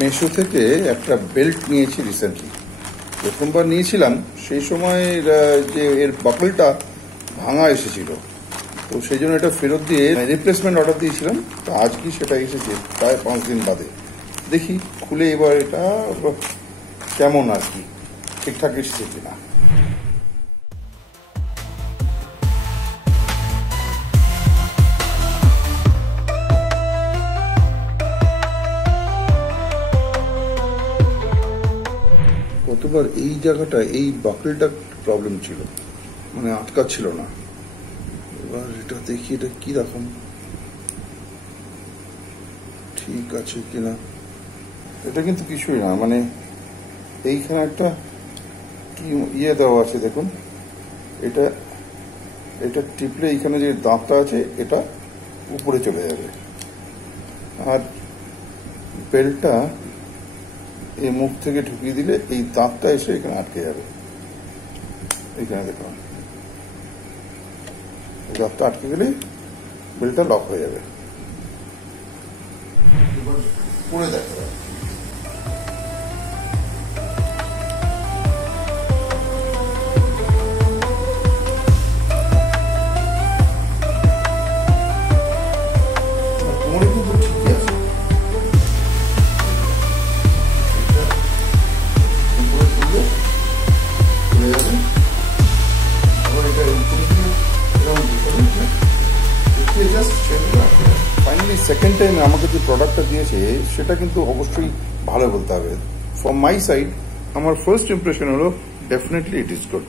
মেশো থেকে একটা বেল্ট নিয়েছি রিসেন্টলি। প্রথমবার নিয়েছিলাম সেই সময় যে এর বাকলটা ভাঙা এসেছিল, তো সেই জন্য এটা ফেরত দিয়ে রিপ্লেসমেন্ট অর্ডার দিয়েছিলাম। তো আজকে সেটা এসেছে প্রায় 5 দিন বাদে। দেখি খুলে এবার এটা কেমন আর কি, ঠিকঠাক এসেছে কিনা। গতবার এই জায়গাটা, এই বাকলটা প্রবলেম ছিল, মানে আটকা ছিল না। এবার এটা দেখি এটা কি রকম, ঠিক আছে কিনা। এটা কিন্তু কিছুই না, মানে এইখানে একটা কি ইয়ে দেওয়া আছে দেখুন। এটা এটা টিপলে এইখানে যে দাঁতটা আছে এটা উপরে চলে যাবে, আর বেল্টটা এই মুখ থেকে ঢুকিয়ে দিলে এই দাঁতটা এসে এখানে আটকে যাবে। এইখানে দেখুন, এই দাঁতটা আটকে গেলে বেল্টটা লক হয়ে যাবে। এবার পরে দেখা যাবে। ফাইনালি সেকেন্ড টাইম আমাকে যে প্রোডাক্টটা দিয়েছে সেটা কিন্তু অবশ্যই ভালো বলতে হবে। ফ্রম মাই সাইড আমার ফার্স্ট ইমপ্রেশন হলো ডেফিনেটলি ইট ইজ গুড।